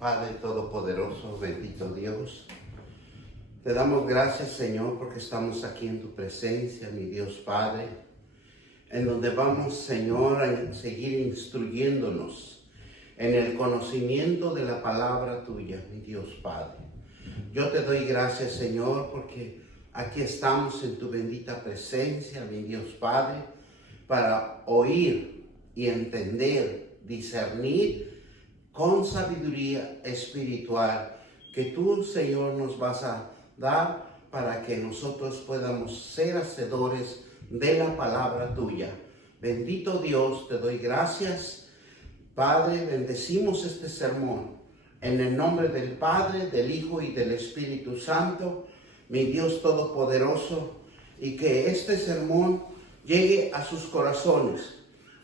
Padre Todopoderoso, bendito Dios, te damos gracias, Señor, porque estamos aquí en tu presencia, mi Dios Padre, en donde vamos, Señor, a seguir instruyéndonos en el conocimiento de la palabra tuya, mi Dios Padre. Yo te doy gracias, Señor, porque aquí estamos en tu bendita presencia, mi Dios Padre, para oír y entender, discernir con sabiduría espiritual que tú, Señor, nos vas a dar para que nosotros podamos ser hacedores de la palabra tuya. Bendito Dios, te doy gracias. Padre, bendecimos este sermón en el nombre del Padre, del Hijo y del Espíritu Santo, mi Dios Todopoderoso, y que este sermón llegue a sus corazones.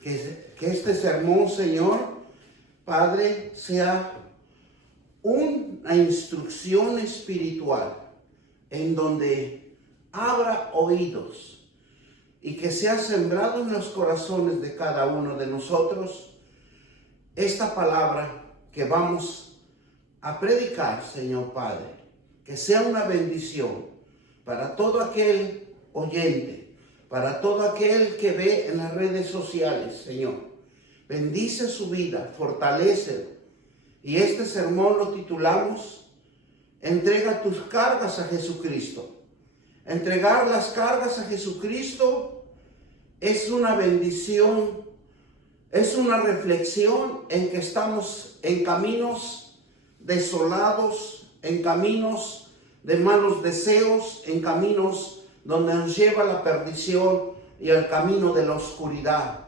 Que este sermón, Señor, Padre, sea una instrucción espiritual en donde abra oídos y que sea sembrado en los corazones de cada uno de nosotros esta palabra que vamos a predicar, Señor Padre, que sea una bendición para todo aquel oyente, para todo aquel que ve en las redes sociales, Señor. Bendice su vida, fortalécelo. Y este sermón lo titulamos Entrega tus cargas a Jesucristo. Entregar las cargas a Jesucristo es una bendición, es una reflexión en que estamos en caminos desolados, en caminos de malos deseos, en caminos donde nos lleva la perdición y el camino de la oscuridad.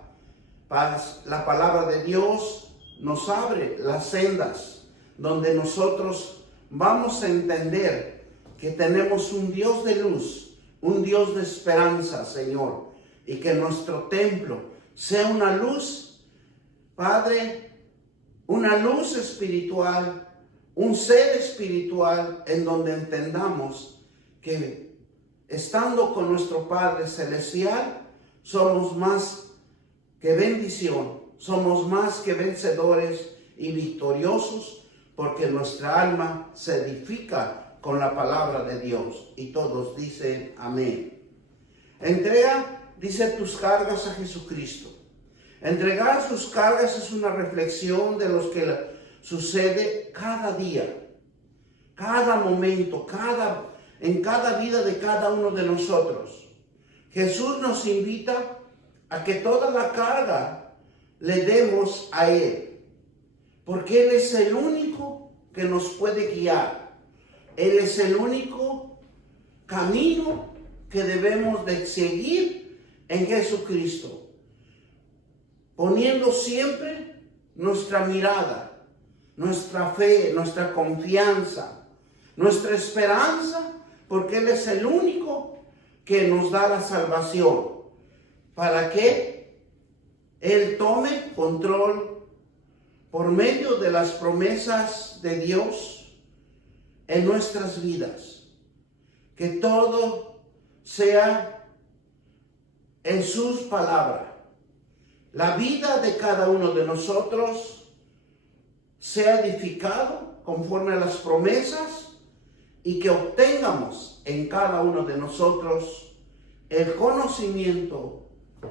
La palabra de Dios nos abre las sendas donde nosotros vamos a entender que tenemos un Dios de luz, un Dios de esperanza, Señor, y que nuestro templo sea una luz, Padre, una luz espiritual, un ser espiritual en donde entendamos que estando con nuestro Padre Celestial somos más que bendición, somos más que vencedores y victoriosos, porque nuestra alma se edifica con la palabra de Dios. Y todos dicen amén. Entrega, dice, tus cargas a Jesucristo. Entregar sus cargas es una reflexión de lo que sucede cada día, cada momento, en cada vida de cada uno de nosotros. Jesús nos invita a que toda la carga le demos a Él, porque Él es el único que nos puede guiar. Él es el único camino que debemos de seguir en Jesucristo, poniendo siempre nuestra mirada, nuestra fe, nuestra confianza, nuestra esperanza, porque Él es el único que nos da la salvación, para que Él tome control por medio de las promesas de Dios en nuestras vidas. Que todo sea en sus palabras. La vida de cada uno de nosotros sea edificado conforme a las promesas y que obtengamos en cada uno de nosotros el conocimiento,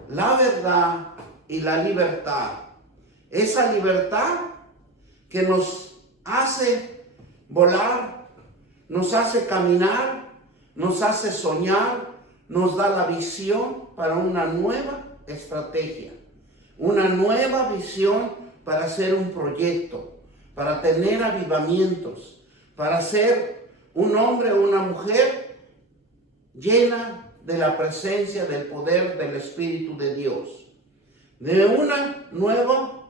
la verdad y la libertad. Esa libertad que nos hace volar, nos hace caminar, nos hace soñar, nos da la visión para una nueva estrategia, una nueva visión para hacer un proyecto, para tener avivamientos, para ser un hombre o una mujer llena de la presencia, del poder, del Espíritu de Dios. De un nuevo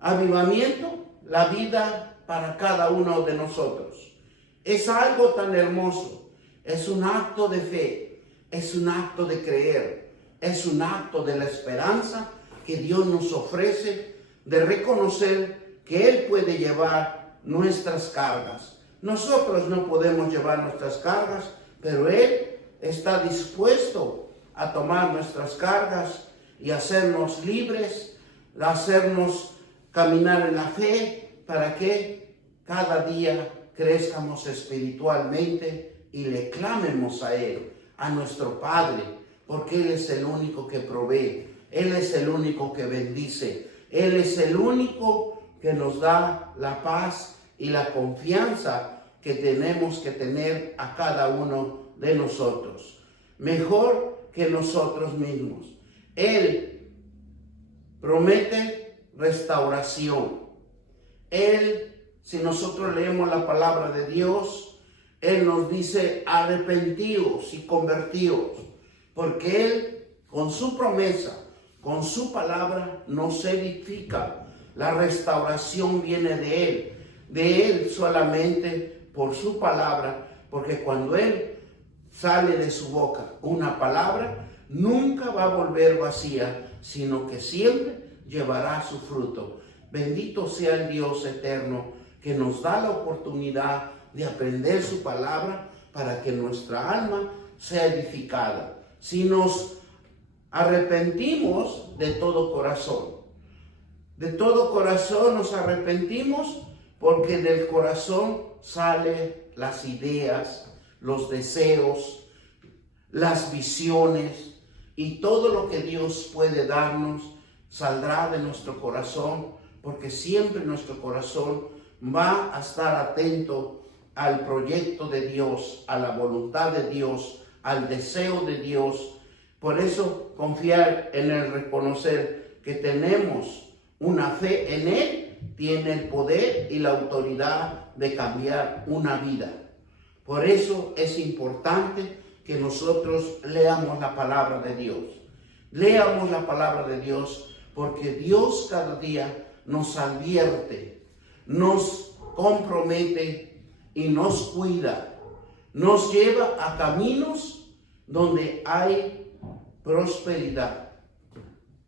avivamiento, la vida para cada uno de nosotros. Es algo tan hermoso, es un acto de fe, es un acto de creer, es un acto de la esperanza que Dios nos ofrece, de reconocer que Él puede llevar nuestras cargas. Nosotros no podemos llevar nuestras cargas, pero Él está dispuesto a tomar nuestras cargas y hacernos libres, hacernos caminar en la fe. ¿Para qué? cada día crezcamos espiritualmente y le clamemos a Él, a nuestro Padre, porque Él es el único que provee, Él es el único que bendice, Él es el único que nos da la paz y la confianza que tenemos que tener a cada uno de nosotros, mejor que nosotros mismos. Él promete restauración. Él, si nosotros leemos la palabra de Dios, Él nos dice arrepentíos y convertíos, porque Él con su promesa, con su palabra nos edifica. La restauración viene de Él solamente por su palabra, porque cuando Él sale de su boca una palabra, nunca va a volver vacía, sino que siempre llevará su fruto. Bendito sea el Dios eterno que nos da la oportunidad de aprender su palabra para que nuestra alma sea edificada. Si nos arrepentimos de todo corazón nos arrepentimos, porque del corazón salen las ideas, los deseos, las visiones, y todo lo que Dios puede darnos saldrá de nuestro corazón, porque siempre nuestro corazón va a estar atento al proyecto de Dios, a la voluntad de Dios, al deseo de Dios. Por eso confiar en Él, reconocer que tenemos una fe en Él, tiene el poder y la autoridad de cambiar una vida. Por eso es importante que nosotros leamos la palabra de Dios. Leamos la palabra de Dios, porque Dios cada día nos advierte, nos compromete y nos cuida. Nos lleva a caminos donde hay prosperidad.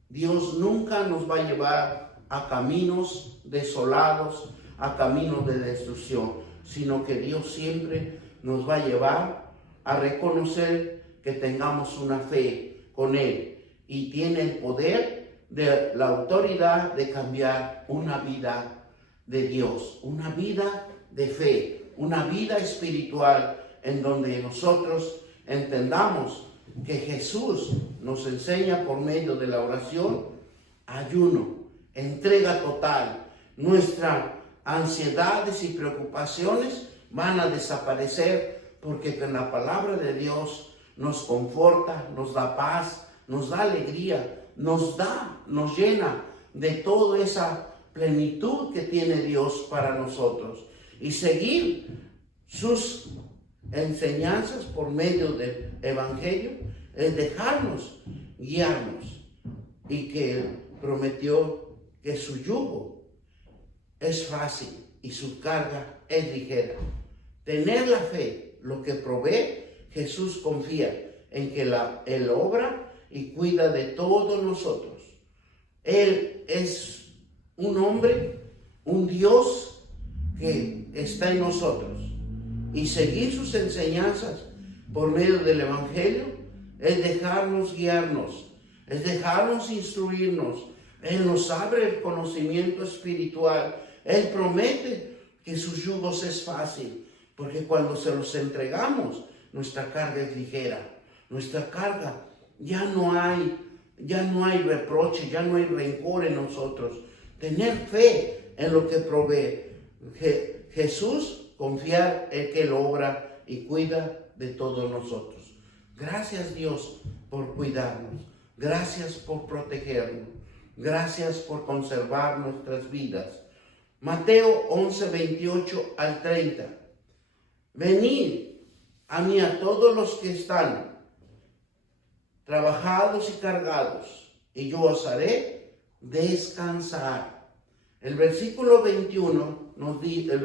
Dios nunca nos va a llevar a caminos desolados, a caminos de destrucción, sino que Dios siempre nos va a llevar a reconocer que tengamos una fe con Él, y tiene el poder de la autoridad de cambiar una vida de Dios, una vida de fe, una vida espiritual, en donde nosotros entendamos que Jesús nos enseña por medio de la oración, ayuno, entrega total. Nuestras ansiedades y preocupaciones van a desaparecer, porque con la palabra de Dios nos conforta, nos da paz, nos da alegría, nos llena de toda esa plenitud que tiene Dios para nosotros. Y seguir sus enseñanzas por medio del Evangelio es dejarnos guiarnos, y que prometió que su yugo es fácil y su carga es ligera. Tener la fe, lo que provee, Jesús confía en que Él obra y cuida de todos nosotros. Él es un hombre, un Dios que está en nosotros, y seguir sus enseñanzas por medio del Evangelio es dejarnos guiarnos, es dejarnos instruirnos. Él nos abre el conocimiento espiritual. Él promete que sus yugos es fácil, porque cuando se los entregamos, nuestra carga es ligera. Nuestra carga, ya no hay reproche, ya no hay rencor en nosotros. Tener fe en lo que provee Jesús, confiar en que Él obra y cuida de todos nosotros. Gracias, Dios, por cuidarnos. Gracias por protegernos. Gracias por conservar nuestras vidas. Mateo 11, 28 al 30. Venid a mí a todos los que están trabajados y cargados, y yo os haré descansar. El versículo 21 nos dice, el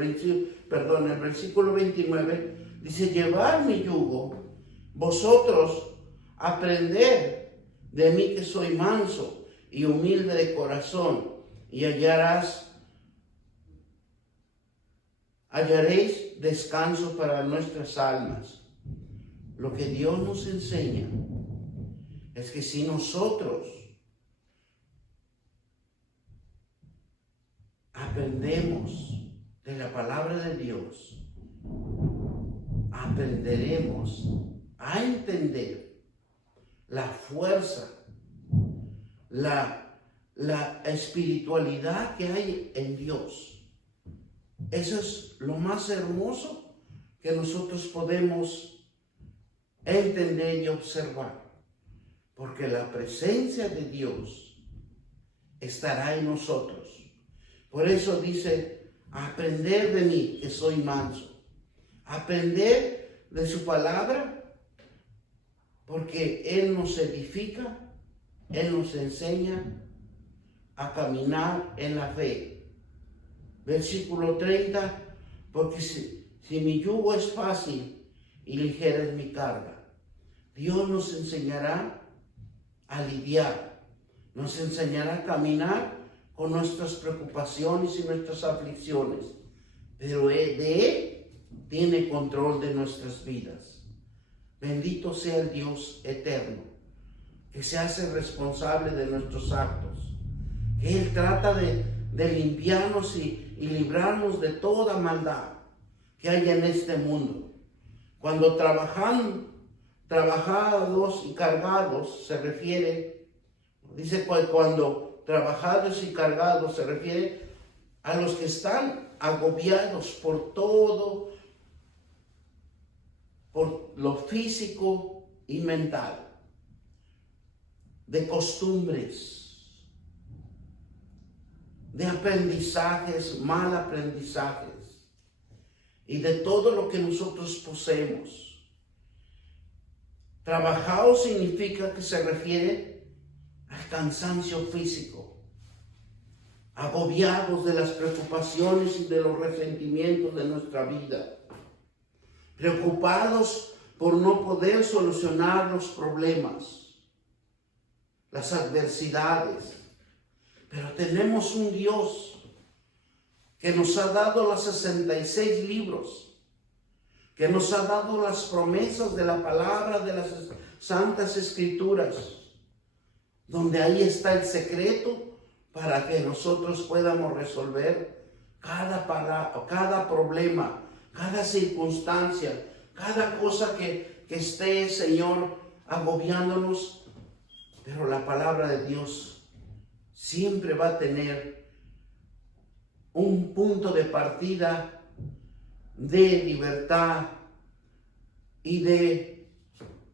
versículo 29 dice: llevad mi yugo, vosotros aprended de mí, que soy manso y humilde de corazón, y hallaréis descanso para nuestras almas. Lo que Dios nos enseña es que si nosotros aprendemos de la palabra de Dios, aprenderemos a entender la fuerza, la espiritualidad que hay en Dios. Eso es lo más hermoso que nosotros podemos entender y observar, porque la presencia de Dios estará en nosotros. Por eso dice, aprender de mí, que soy manso. Aprender de su palabra, porque Él nos edifica, Él nos enseña a caminar en la fe. Versículo 30, porque si mi yugo es fácil y ligera es mi carga. Dios nos enseñará a lidiar, nos enseñará a caminar con nuestras preocupaciones y nuestras aflicciones, pero de Él tiene control de nuestras vidas. Bendito sea el Dios eterno, que se hace responsable de nuestros actos, que Él trata de limpiarnos y librarnos de toda maldad que hay en este mundo. Cuando trabajados y cargados se refiere, dice cuando trabajados y cargados se refiere a los que están agobiados por todo, por lo físico y mental, de costumbres, de aprendizajes, mal aprendizajes, y de todo lo que nosotros poseemos. Trabajado significa que se refiere al cansancio físico, agobiados de las preocupaciones y de los resentimientos de nuestra vida, preocupados por no poder solucionar los problemas, las adversidades. Pero tenemos un Dios que nos ha dado los 66 libros, que nos ha dado las promesas de la palabra de las santas escrituras, donde ahí está el secreto para que nosotros podamos resolver cada problema, cada circunstancia, cada cosa que esté, Señor, agobiándonos. Pero la palabra de Dios siempre va a tener un punto de partida de libertad y de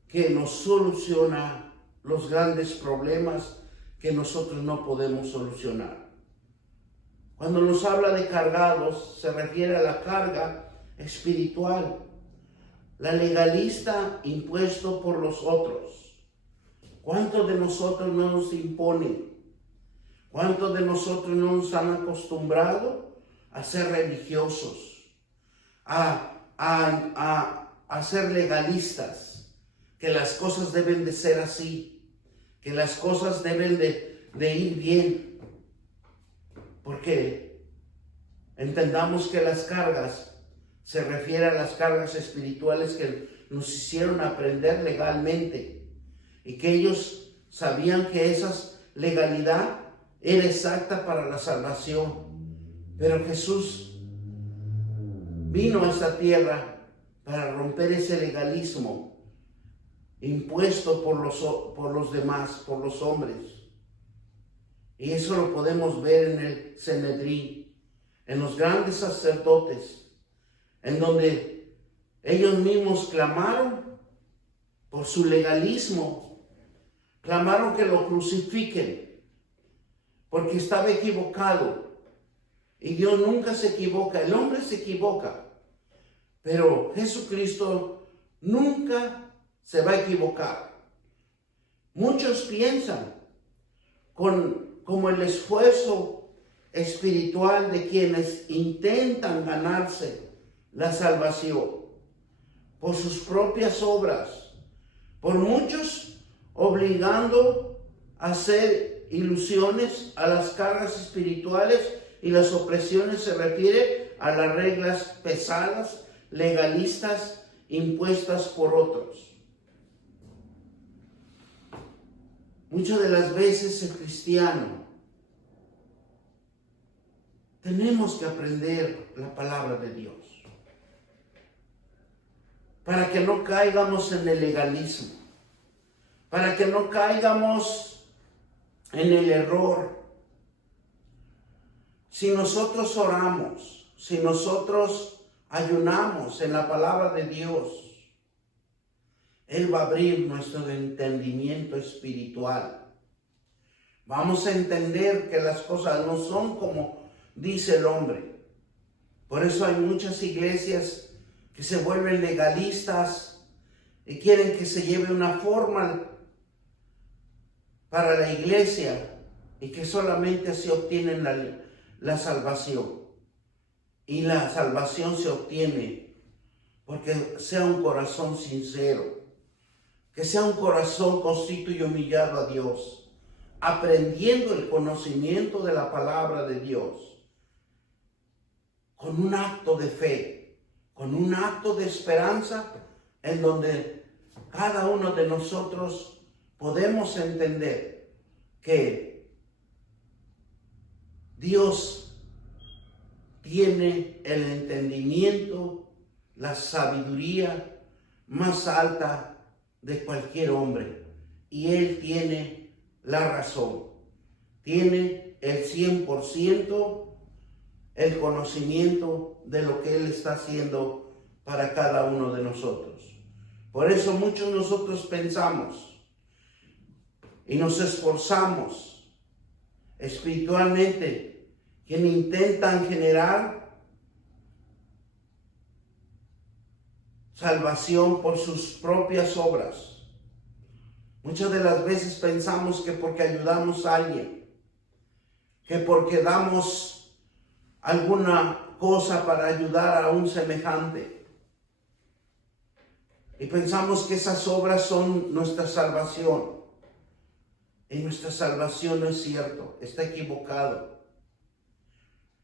que nos soluciona los grandes problemas que nosotros no podemos solucionar. Cuando nos habla de cargados, se refiere a la carga espiritual, la legalista impuesto por los otros. ¿Cuántos de nosotros no nos imponen? ¿Cuántos de nosotros no nos han acostumbrado a ser religiosos, a ser legalistas, que las cosas deben de ser así, que las cosas deben de ir bien? Porque entendamos que las cargas se refiere a las cargas espirituales que nos hicieron aprender legalmente, y que ellos sabían que esa legalidad era exacta para la salvación. Pero Jesús vino a esta tierra para romper ese legalismo impuesto por los demás, por los hombres. Y eso lo podemos ver en el Sanedrín, en los grandes sacerdotes, en donde ellos mismos clamaron por su legalismo, clamaron que lo crucifiquen, porque estaba equivocado. Y Dios nunca se equivoca, el hombre se equivoca, pero Jesucristo nunca se va a equivocar. Muchos piensan como el esfuerzo espiritual de quienes intentan ganarse la salvación por sus propias obras, por muchos obligando a hacer ilusiones a las cargas espirituales, y las opresiones se refiere a las reglas pesadas, legalistas, impuestas por otros. Muchas de las veces el cristiano tenemos que aprender la palabra de Dios para que no caigamos en el legalismo, para que no caigamos en el error. Si nosotros oramos, si nosotros ayunamos en la palabra de Dios, Él va a abrir nuestro entendimiento espiritual. Vamos a entender que las cosas no son como dice el hombre. Por eso hay muchas iglesias que se vuelven legalistas y quieren que se lleve una forma para la iglesia y que solamente así obtienen la salvación. Y la salvación se obtiene porque sea un corazón sincero, que sea un corazón contrito y humillado a Dios, aprendiendo el conocimiento de la palabra de Dios, con un acto de fe, con un acto de esperanza, en donde cada uno de nosotros podemos entender que Dios tiene el entendimiento, la sabiduría más alta de cualquier hombre, y Él tiene la razón, tiene el 100% el conocimiento de lo que Él está haciendo para cada uno de nosotros. Por eso muchos de nosotros pensamos y nos esforzamos espiritualmente, quien intentan generar salvación por sus propias obras. Muchas de las veces pensamos que porque ayudamos a alguien, que porque damos alguna cosa para ayudar a un semejante, y pensamos que esas obras son nuestra salvación. Y nuestra salvación no es cierto, está equivocado.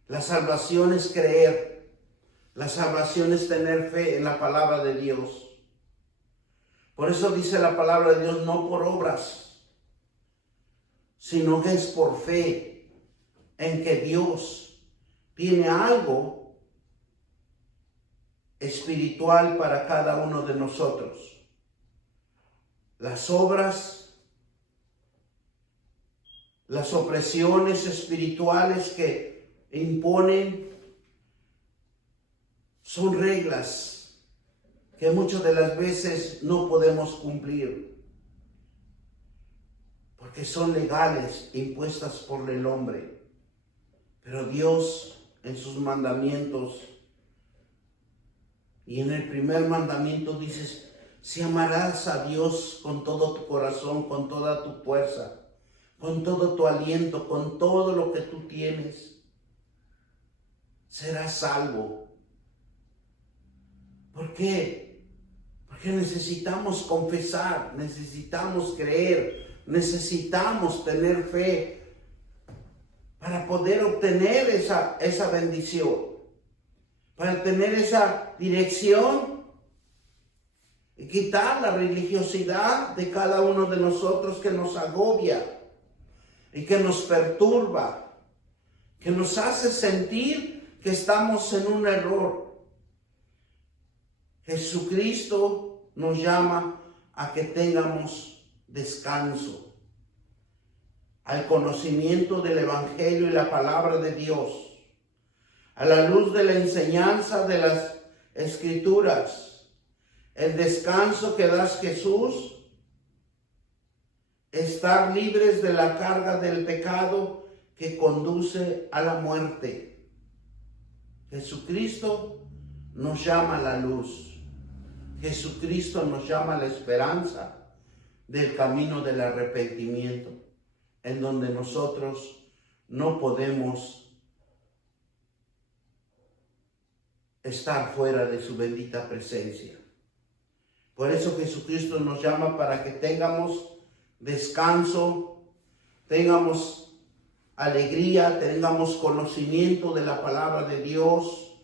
La salvación es creer, la salvación es tener fe en la palabra de Dios. Por eso dice la palabra de Dios, no por obras, sino que es por fe en que Dios tiene algo espiritual para cada uno de nosotros. Las obras, las opresiones espirituales que imponen son reglas que muchas de las veces no podemos cumplir porque son legales, impuestas por el hombre. Pero Dios en sus mandamientos, y en el primer mandamiento dices, si amarás a Dios con todo tu corazón, con toda tu fuerza, con todo tu aliento, con todo lo que tú tienes, serás salvo. ¿Por qué? Porque necesitamos confesar, necesitamos creer, necesitamos tener fe para poder obtener esa bendición, para tener esa dirección y quitar la religiosidad de cada uno de nosotros que nos agobia y que nos perturba, que nos hace sentir que estamos en un error. Jesucristo nos llama a que tengamos descanso, al conocimiento del Evangelio y la palabra de Dios, a la luz de la enseñanza de las Escrituras, el descanso que da Jesús, estar libres de la carga del pecado que conduce a la muerte. Jesucristo nos llama a la luz. Jesucristo nos llama a la esperanza del camino del arrepentimiento, en donde nosotros no podemos estar fuera de su bendita presencia. Por eso Jesucristo nos llama para que tengamos descanso, tengamos alegría, tengamos conocimiento de la palabra de Dios.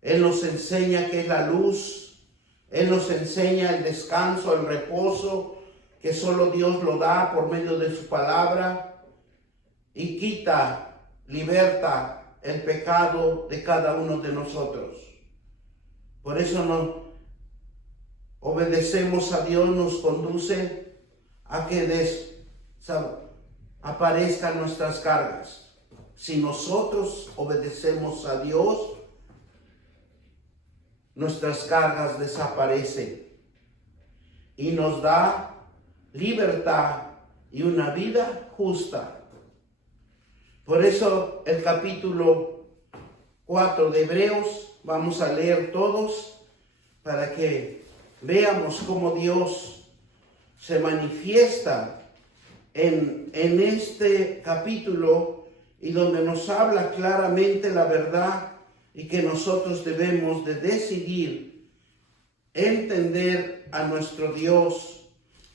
Él nos enseña qué es la luz, Él nos enseña el descanso, el reposo, que solo Dios lo da por medio de su palabra, y quita, liberta el pecado de cada uno de nosotros. Por eso no obedecemos a Dios, nos conduce a que aparezcan nuestras cargas. Si nosotros obedecemos a Dios, nuestras cargas desaparecen y nos da libertad y una vida justa. Por eso el capítulo 4 de Hebreos vamos a leer todos para que veamos cómo Dios se manifiesta en este capítulo y donde nos habla claramente la verdad y que nosotros debemos de decidir entender a nuestro Dios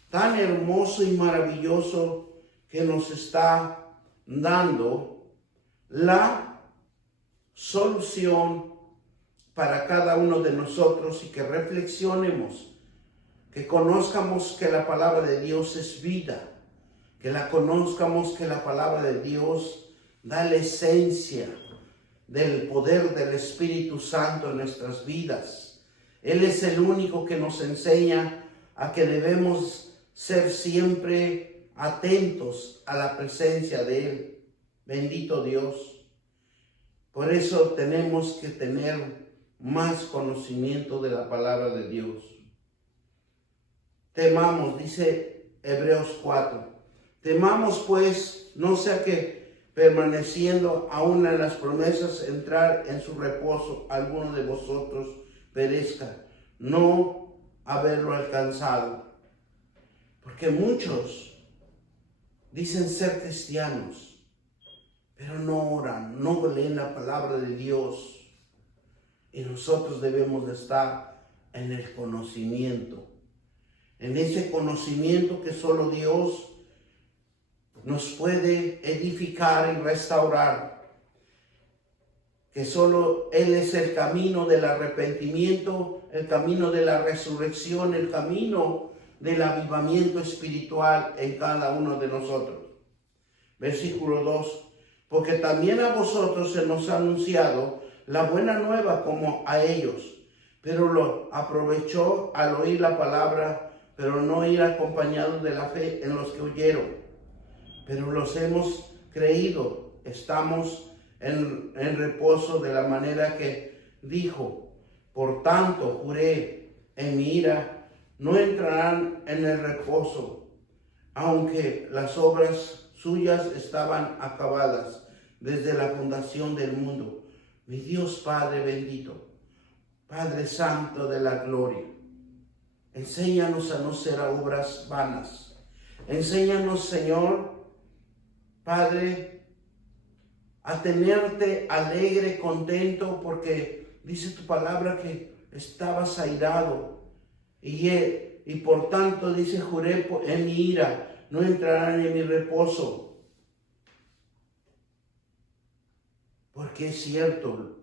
tan hermoso y maravilloso que nos está dando la solución para cada uno de nosotros y que reflexionemos, que conozcamos que la palabra de Dios es vida, que la conozcamos que la palabra de Dios da la esencia del poder del Espíritu Santo en nuestras vidas. Él es el único que nos enseña a que debemos ser siempre atentos a la presencia de Él. Bendito Dios. Por eso tenemos que tener más conocimiento de la palabra de Dios. Temamos, dice Hebreos 4. Temamos pues, no sea que permaneciendo aún en las promesas, entrar en su reposo, alguno de vosotros perezca, no haberlo alcanzado. Porque muchos dicen ser cristianos, pero no oran, no leen la palabra de Dios. Y nosotros debemos de estar en el conocimiento, en ese conocimiento que solo Dios nos puede edificar y restaurar, que solo Él es el camino del arrepentimiento, el camino de la resurrección, el camino del avivamiento espiritual en cada uno de nosotros. Versículo 2, porque también a vosotros se nos ha anunciado la buena nueva como a ellos, pero lo aprovechó al oír la palabra, pero no ir acompañado de la fe en los que oyeron. Pero los hemos creído, estamos en reposo de la manera que dijo. Por tanto, juré en mi ira, no entrarán en el reposo, aunque las obras suyas estaban acabadas desde la fundación del mundo. Mi Dios Padre bendito, Padre Santo de la gloria, enséñanos a no ser obras vanas. Enséñanos, Señor, Padre, a tenerte alegre, contento, porque dice tu palabra que estabas airado. Y por tanto, dice, juré en mi ira, no entrarán en mi reposo. Porque es cierto,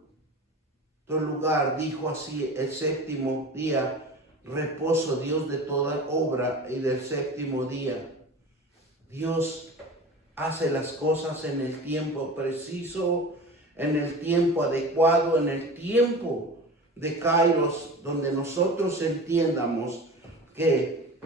tu lugar dijo así, el séptimo día, reposo Dios de toda obra y del séptimo día. Dios hace las cosas en el tiempo preciso, en el tiempo adecuado, en el tiempo de Kairos, donde nosotros entiendamos que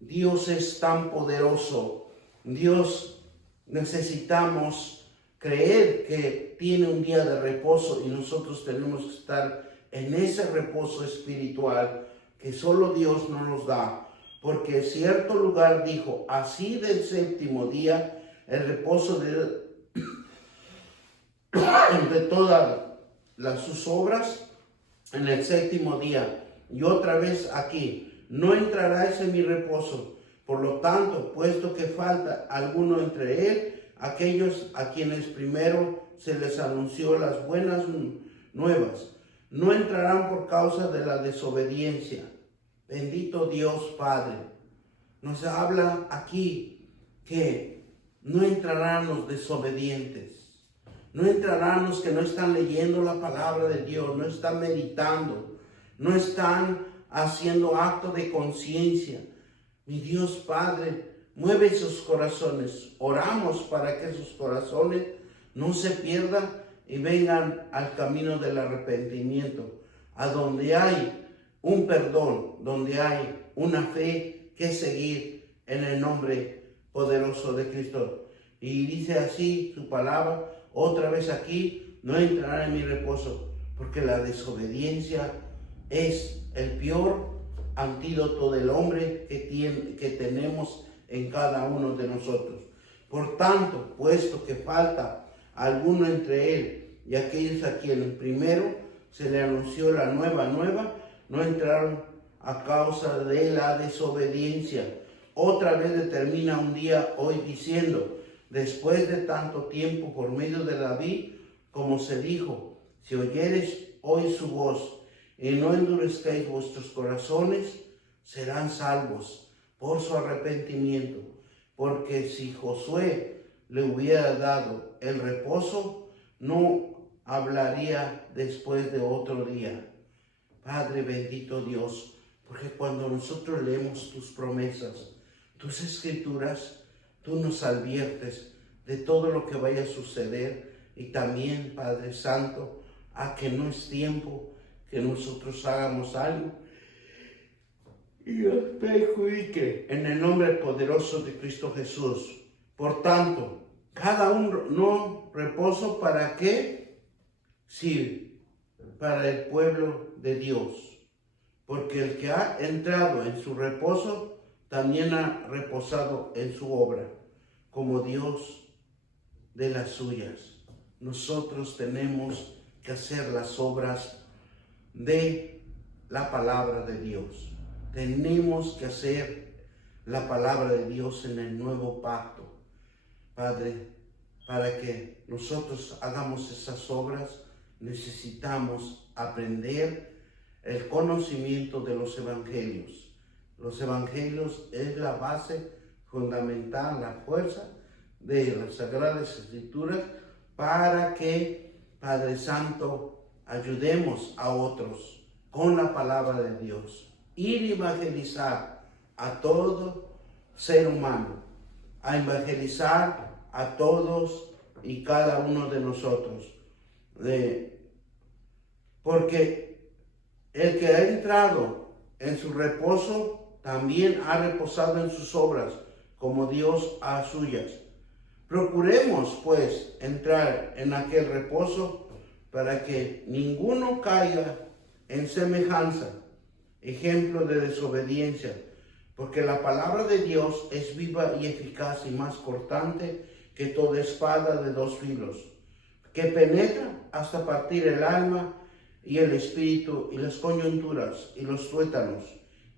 Dios es tan poderoso. Dios, necesitamos creer que tiene un día de reposo y nosotros tenemos que estar en ese reposo espiritual que solo Dios nos da. Porque cierto lugar dijo, así del séptimo día, el reposo de todas sus obras en el séptimo día. Y otra vez aquí, no entrarás en mi reposo. Por lo tanto, puesto que falta alguno entre él, aquellos a quienes primero se les anunció las buenas nuevas, no entrarán por causa de la desobediencia. Bendito Dios Padre. Nos habla aquí que no entrarán los desobedientes, no entrarán los que no están leyendo la palabra de Dios, no están meditando, no están haciendo acto de conciencia. Mi Dios Padre, mueve sus corazones. Oramos para que sus corazones no se pierdan y vengan al camino del arrepentimiento, a donde hay un perdón, donde hay una fe que seguir en el nombre poderoso de Cristo. Y dice así su palabra, otra vez aquí, no entrará en mi reposo, porque la desobediencia es el peor antídoto del hombre que tenemos en cada uno de nosotros. Por tanto, puesto que falta alguno entre él y aquellos a quienes primero se le anunció la nueva, no entraron a causa de la desobediencia. Otra vez determina un día hoy diciendo, después de tanto tiempo por medio de David, como se dijo, si oyeres hoy su voz y no endurezcáis vuestros corazones, serán salvos por su arrepentimiento. Porque si Josué le hubiera dado el reposo, no hablaría después de otro día. Padre bendito Dios, porque cuando nosotros leemos tus promesas, tus escrituras, tú nos adviertes de todo lo que vaya a suceder y también, Padre Santo, a que no es tiempo que nosotros hagamos algo y nos perjudique en el nombre poderoso de Cristo Jesús. Por tanto, cada uno reposo ¿para qué? Sí, para el pueblo de Dios. Porque el que ha entrado en su reposo también ha reposado en su obra, como Dios de las suyas. Nosotros tenemos que hacer las obras de la palabra de Dios. Tenemos que hacer la palabra de Dios en el nuevo pacto, Padre. Para que nosotros hagamos esas obras, necesitamos aprender el conocimiento de los evangelios. Los evangelios es la base fundamental, la fuerza de las Sagradas Escrituras para que, Padre Santo, ayudemos a otros con la palabra de Dios. Ir a evangelizar a todo ser humano, a evangelizar a todos y cada uno de nosotros. Porque el que ha entrado en su reposo también ha reposado en sus obras, como Dios a suyas. Procuremos, pues, entrar en aquel reposo para que ninguno caiga en semejanza, ejemplo de desobediencia, porque la palabra de Dios es viva y eficaz y más cortante que toda espada de dos filos, que penetra hasta partir el alma y el espíritu y las coyunturas y los tuétanos,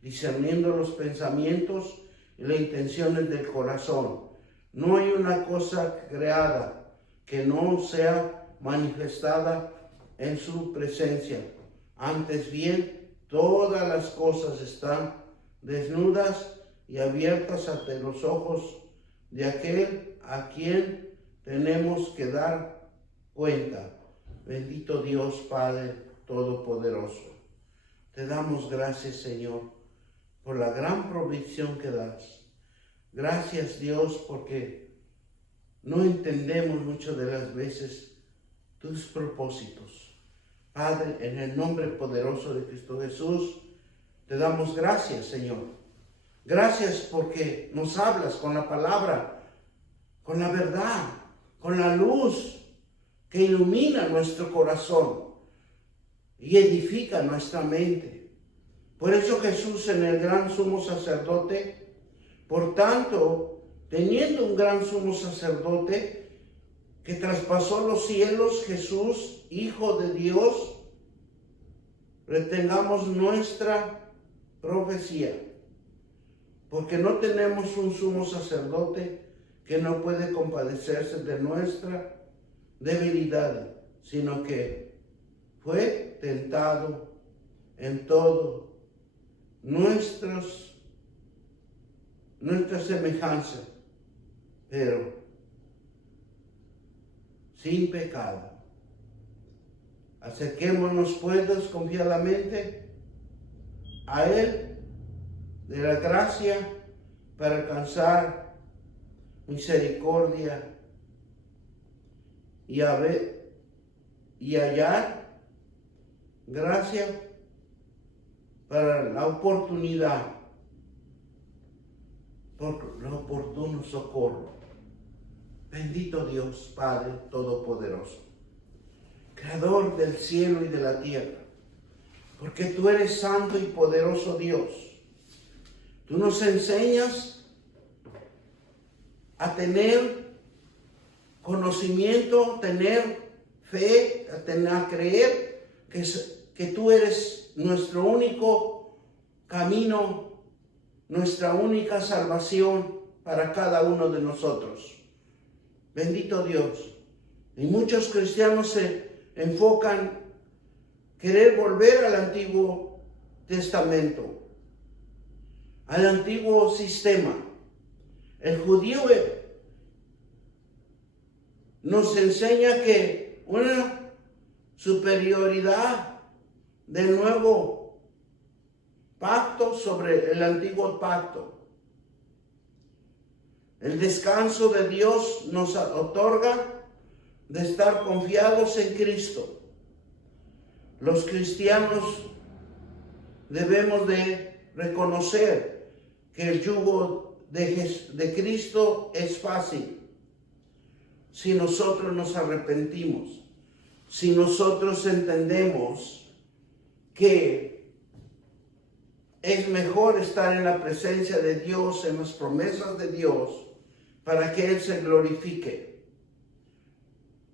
discerniendo los pensamientos y las intenciones del corazón. No hay una cosa creada que no sea manifestada en su presencia. Antes bien, todas las cosas están desnudas y abiertas ante los ojos de aquel a quien tenemos que dar cuenta. Bendito Dios Padre Todopoderoso. Te damos gracias, Señor, por la gran provisión que das. Gracias, Dios, porque no entendemos muchas de las veces tus propósitos. Padre, en el nombre poderoso de Cristo Jesús, te damos gracias, Señor. Gracias porque nos hablas con la palabra, con la verdad, con la luz que ilumina nuestro corazón y edifica nuestra mente. Por eso Jesús, en el gran sumo sacerdote, por tanto, teniendo un gran sumo sacerdote que traspasó los cielos, Jesús, Hijo de Dios, retengamos nuestra profecía, porque no tenemos un sumo sacerdote que no puede compadecerse de nuestra debilidad, sino que fue tentado en todo nuestra semejanza, pero sin pecado. Acerquémonos pues confiadamente a Él de la gracia para alcanzar misericordia y y hallar gracia para la oportunidad, por el oportuno socorro. Bendito Dios, Padre Todopoderoso, Creador del cielo y de la tierra, porque tú eres santo y poderoso Dios. Tú nos enseñas a tener conocimiento, tener fe, a creer que tú eres nuestro único camino, nuestra única salvación para cada uno de nosotros. Bendito Dios. Y muchos cristianos se enfocan querer volver al Antiguo Testamento, al antiguo sistema. El judío nos enseña que una superioridad del nuevo pacto sobre el antiguo pacto. El descanso de Dios nos otorga de estar confiados en Cristo. Los cristianos debemos de reconocer que el yugo de Cristo es fácil si nosotros nos arrepentimos, si nosotros entendemos que es mejor estar en la presencia de Dios, en las promesas de Dios, para que Él se glorifique.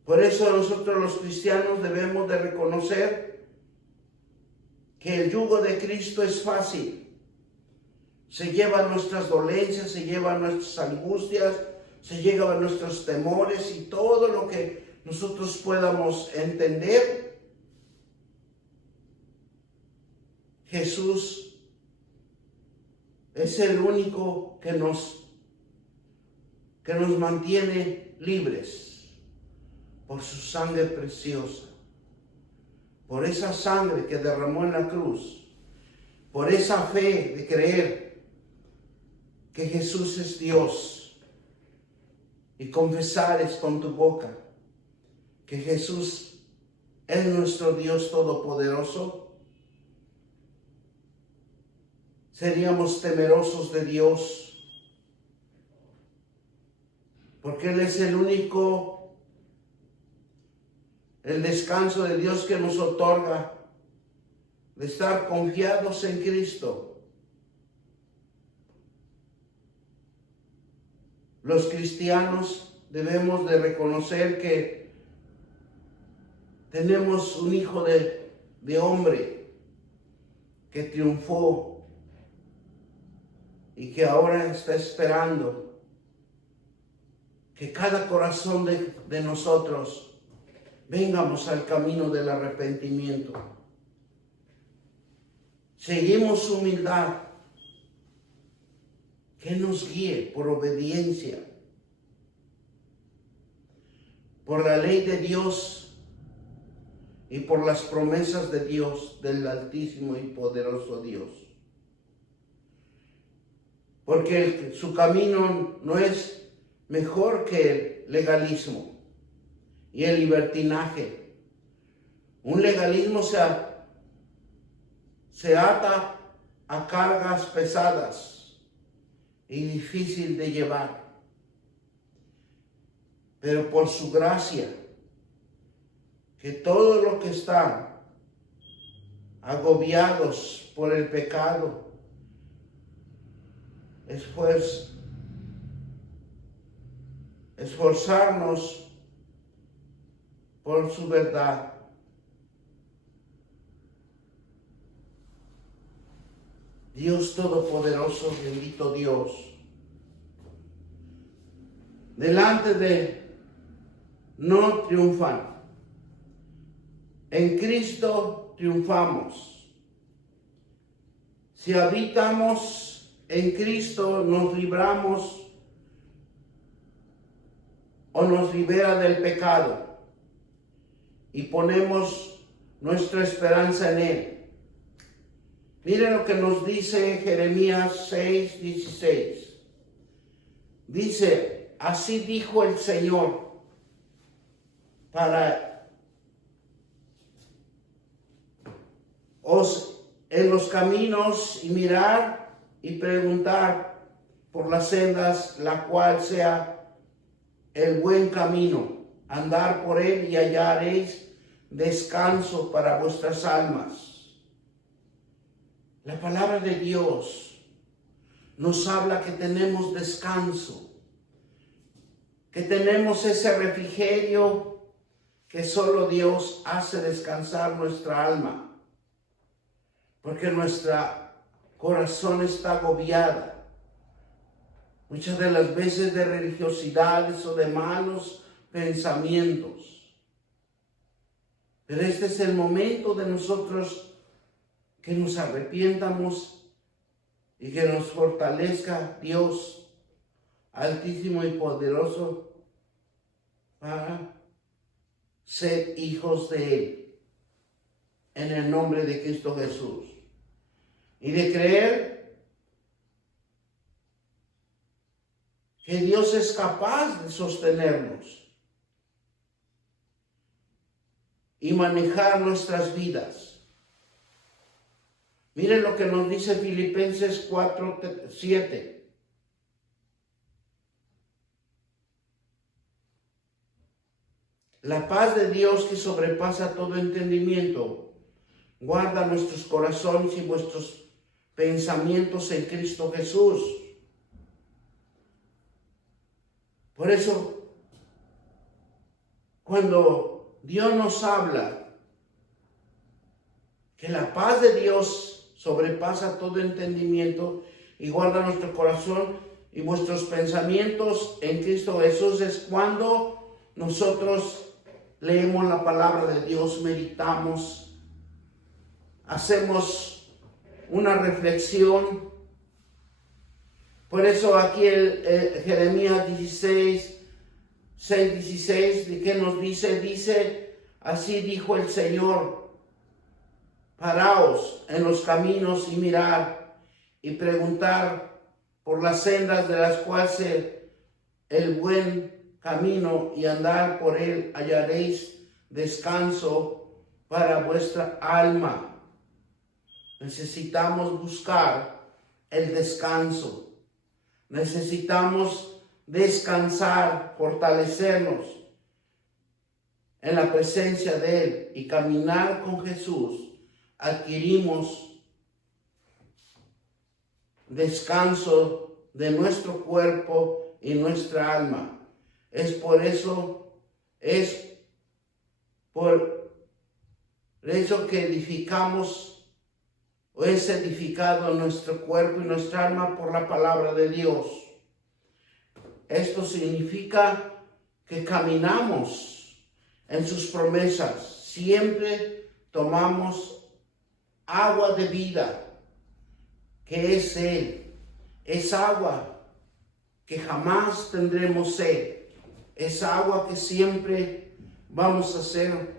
Por eso nosotros los cristianos debemos de reconocer que el yugo de Cristo es fácil. Se lleva nuestras dolencias, se lleva nuestras angustias, se lleva nuestros temores y todo lo que nosotros podamos entender. Jesús es el único que nos mantiene libres por su sangre preciosa, por esa sangre que derramó en la cruz, por esa fe de creer que Jesús es Dios y confesares con tu boca que Jesús es nuestro Dios todopoderoso. Seríamos temerosos de Dios, porque Él es el descanso de Dios que nos otorga de estar confiados en Cristo. Los cristianos debemos de reconocer que tenemos un hijo de hombre que triunfó y que ahora está esperando que cada corazón de nosotros vengamos al camino del arrepentimiento. Seguimos su humildad, que nos guíe por obediencia, por la ley de Dios y por las promesas de Dios, del Altísimo y poderoso Dios. Porque su camino no es mejor que el legalismo y el libertinaje. Un legalismo se ata a cargas pesadas y difícil de llevar. Pero por su gracia, que todo lo que están agobiados por el pecado, esforzarnos por su verdad. Dios Todopoderoso, bendito Dios, delante de no triunfan. En Cristo triunfamos. Si habitamos en Cristo, nos libramos o nos libera del pecado y ponemos nuestra esperanza en Él. Miren lo que nos dice Jeremías 6:16. Dice, así dijo el Señor, para os en los caminos y mirar y preguntar por las sendas, la cual sea el buen camino, andar por él y hallaréis descanso para vuestras almas. La palabra de Dios nos habla que tenemos descanso, que tenemos ese refrigerio que solo Dios hace descansar nuestra alma, porque nuestro corazón está agobiado muchas de las veces de religiosidades o de malos pensamientos. Pero este es el momento de nosotros que nos arrepientamos y que nos fortalezca Dios altísimo y poderoso para ser hijos de Él, en el nombre de Cristo Jesús. Y de creer que Dios es capaz de sostenernos y manejar nuestras vidas. Miren lo que nos dice Filipenses 4:7. La paz de Dios que sobrepasa todo entendimiento, guarda nuestros corazones y vuestros pensamientos en Cristo Jesús. Por eso, cuando Dios nos habla que la paz de Dios sobrepasa todo entendimiento y guarda nuestro corazón y vuestros pensamientos en Cristo Jesús, es cuando nosotros leemos la palabra de Dios, meditamos, hacemos una reflexión. Por eso aquí Jeremías 6:16, ¿de qué nos dice? Dice, así dijo el Señor, paraos en los caminos y mirad y preguntar por las sendas de las cuales el buen camino y andar por él hallaréis descanso para vuestra alma. Necesitamos buscar el descanso. Necesitamos descansar, fortalecernos en la presencia de Él y caminar con Jesús. Adquirimos descanso de nuestro cuerpo y nuestra alma. Es por eso que edificamos o es edificado nuestro cuerpo y nuestra alma por la palabra de Dios. Esto significa que caminamos en sus promesas. Siempre tomamos agua de vida, que es Él. Es agua que jamás tendremos sed. Es agua que siempre vamos a ser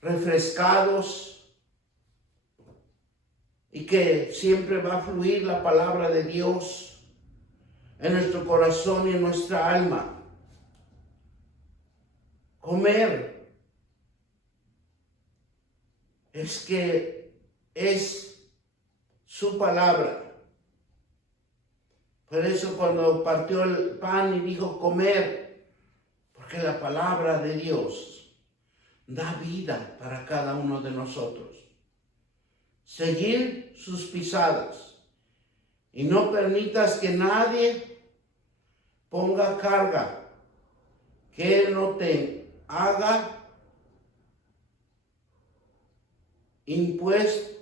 refrescados y que siempre va a fluir la palabra de Dios en nuestro corazón y en nuestra alma. Comer es que es su palabra. Por eso cuando partió el pan y dijo comer, porque la palabra de Dios da vida para cada uno de nosotros. Seguir sus pisadas y no permitas que nadie ponga carga que Él no te haga impuesto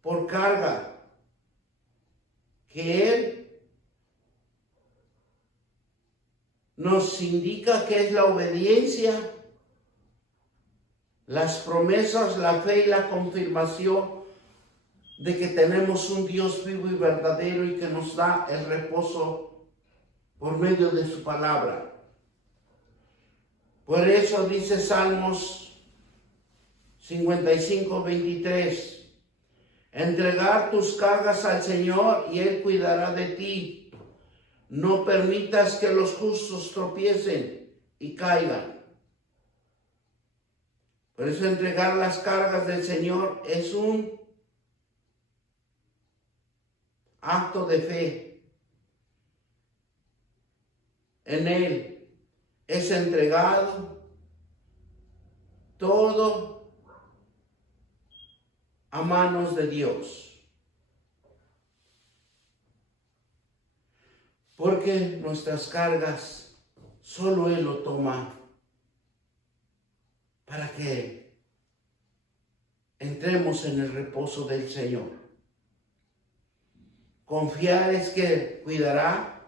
por carga, que Él nos indica que es la obediencia, las promesas, la fe y la confirmación de que tenemos un Dios vivo y verdadero y que nos da el reposo por medio de su palabra. Por eso dice Salmos 55:23, entregar tus cargas al Señor y Él cuidará de ti. No permitas que los justos tropiecen y caigan. Por eso entregar las cargas del Señor es un acto de fe. En Él es entregado todo a manos de Dios. Porque nuestras cargas solo Él lo toma para que entremos en el reposo del Señor. Confiar es que cuidará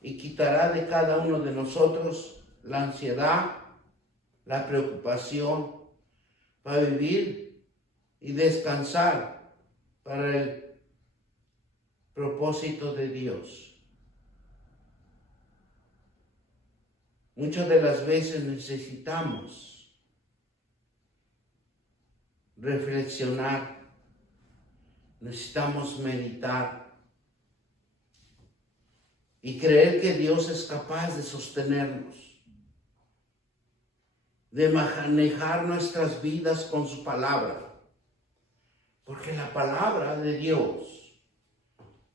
y quitará de cada uno de nosotros la ansiedad, la preocupación, para vivir y descansar para el propósito de Dios. Muchas de las veces necesitamos reflexionar, necesitamos meditar y creer que Dios es capaz de sostenernos, de manejar nuestras vidas con su palabra, porque la palabra de Dios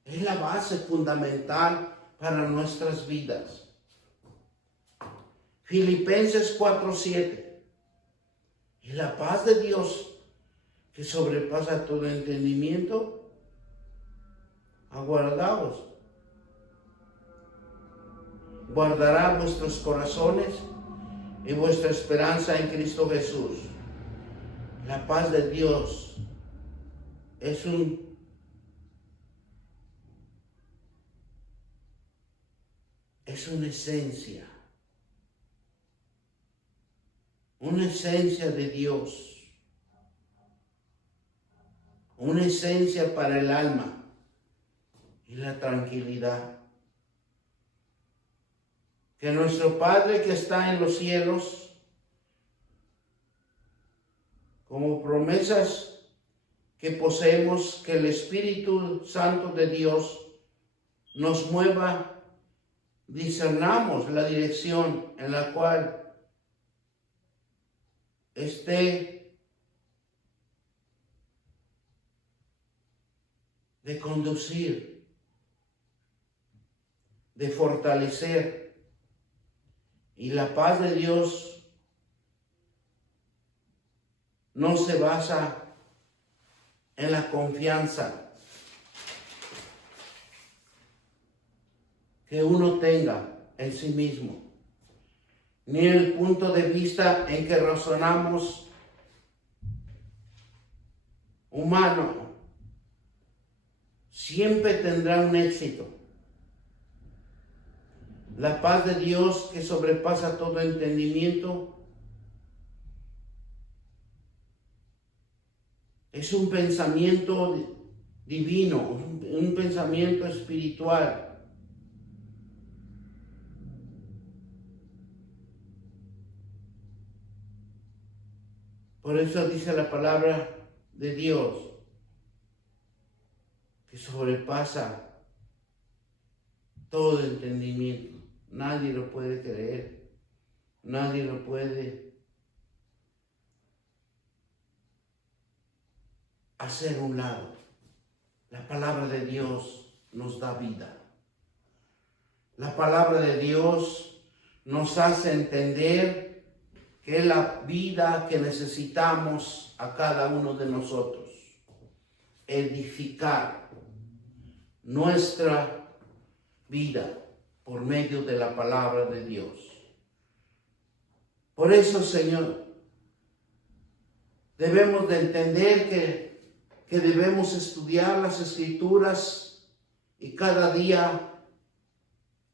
es la base fundamental para nuestras vidas. Filipenses 4:7. Y la paz de Dios, que sobrepasa todo entendimiento, guardará vuestros corazones y vuestra esperanza en Cristo Jesús. La paz de Dios es una esencia. Una esencia de Dios, una esencia para el alma y la tranquilidad. Que nuestro Padre que está en los cielos, como promesas que poseemos, que el Espíritu Santo de Dios nos mueva, discernamos la dirección en la cual esté de conducir, de fortalecer. Y la paz de Dios no se basa en la confianza que uno tenga en sí mismo, ni en el punto de vista en que razonamos humano. Siempre tendrá un éxito. La paz de Dios que sobrepasa todo entendimiento es un pensamiento divino, un pensamiento espiritual. Por eso dice la palabra de Dios que sobrepasa todo entendimiento. Nadie lo puede creer, nadie lo puede hacer a un lado. La palabra de Dios nos da vida. La palabra de Dios nos hace entender que es la vida que necesitamos a cada uno de nosotros. Edificar nuestra vida por medio de la palabra de Dios. Por eso, Señor, debemos de entender que debemos estudiar las Escrituras y cada día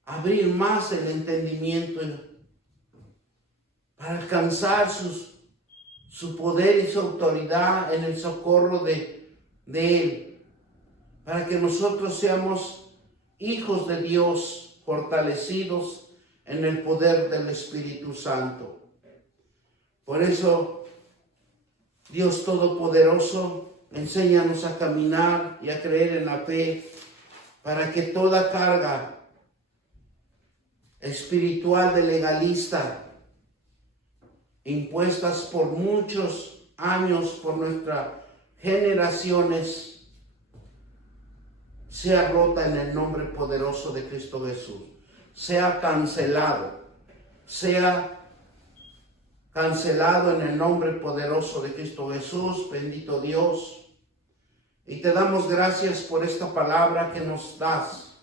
abrir más el entendimiento para alcanzar su poder y su autoridad en el socorro de Él, para que nosotros seamos hijos de Dios, fortalecidos en el poder del Espíritu Santo. Por eso, Dios Todopoderoso, enséñanos a caminar y a creer en la fe, para que toda carga espiritual de legalista, impuestas por muchos años, por nuestras generaciones, sea rota en el nombre poderoso de Cristo Jesús. Sea cancelado en el nombre poderoso de Cristo Jesús. Bendito Dios. Y te damos gracias por esta palabra que nos das,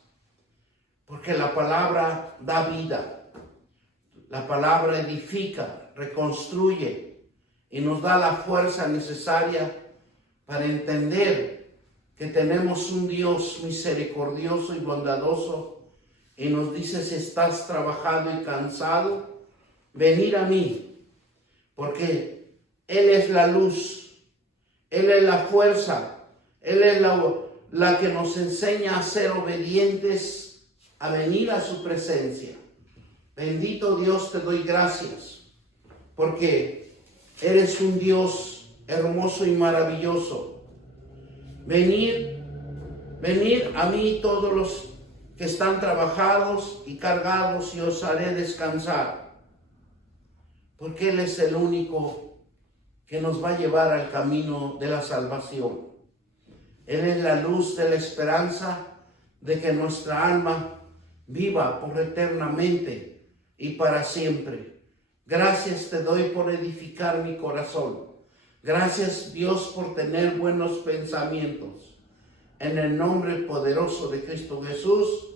porque la palabra da vida, la palabra edifica, reconstruye y nos da la fuerza necesaria para entender que tenemos un Dios misericordioso y bondadoso, y nos dice: si estás trabajado y cansado, venir a mí, porque Él es la luz, Él es la fuerza, Él es la que nos enseña a ser obedientes, a venir a su presencia. Bendito Dios, te doy gracias, porque eres un Dios hermoso y maravilloso. Venir a mí todos los que están trabajados y cargados, y os haré descansar, porque Él es el único que nos va a llevar al camino de la salvación. Él es la luz de la esperanza de que nuestra alma viva por eternamente y para siempre. Gracias te doy por edificar mi corazón. Gracias, Dios, por tener buenos pensamientos. En el nombre poderoso de Cristo Jesús.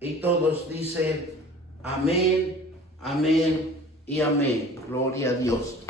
Y todos dicen amén, amén y amén. Gloria a Dios.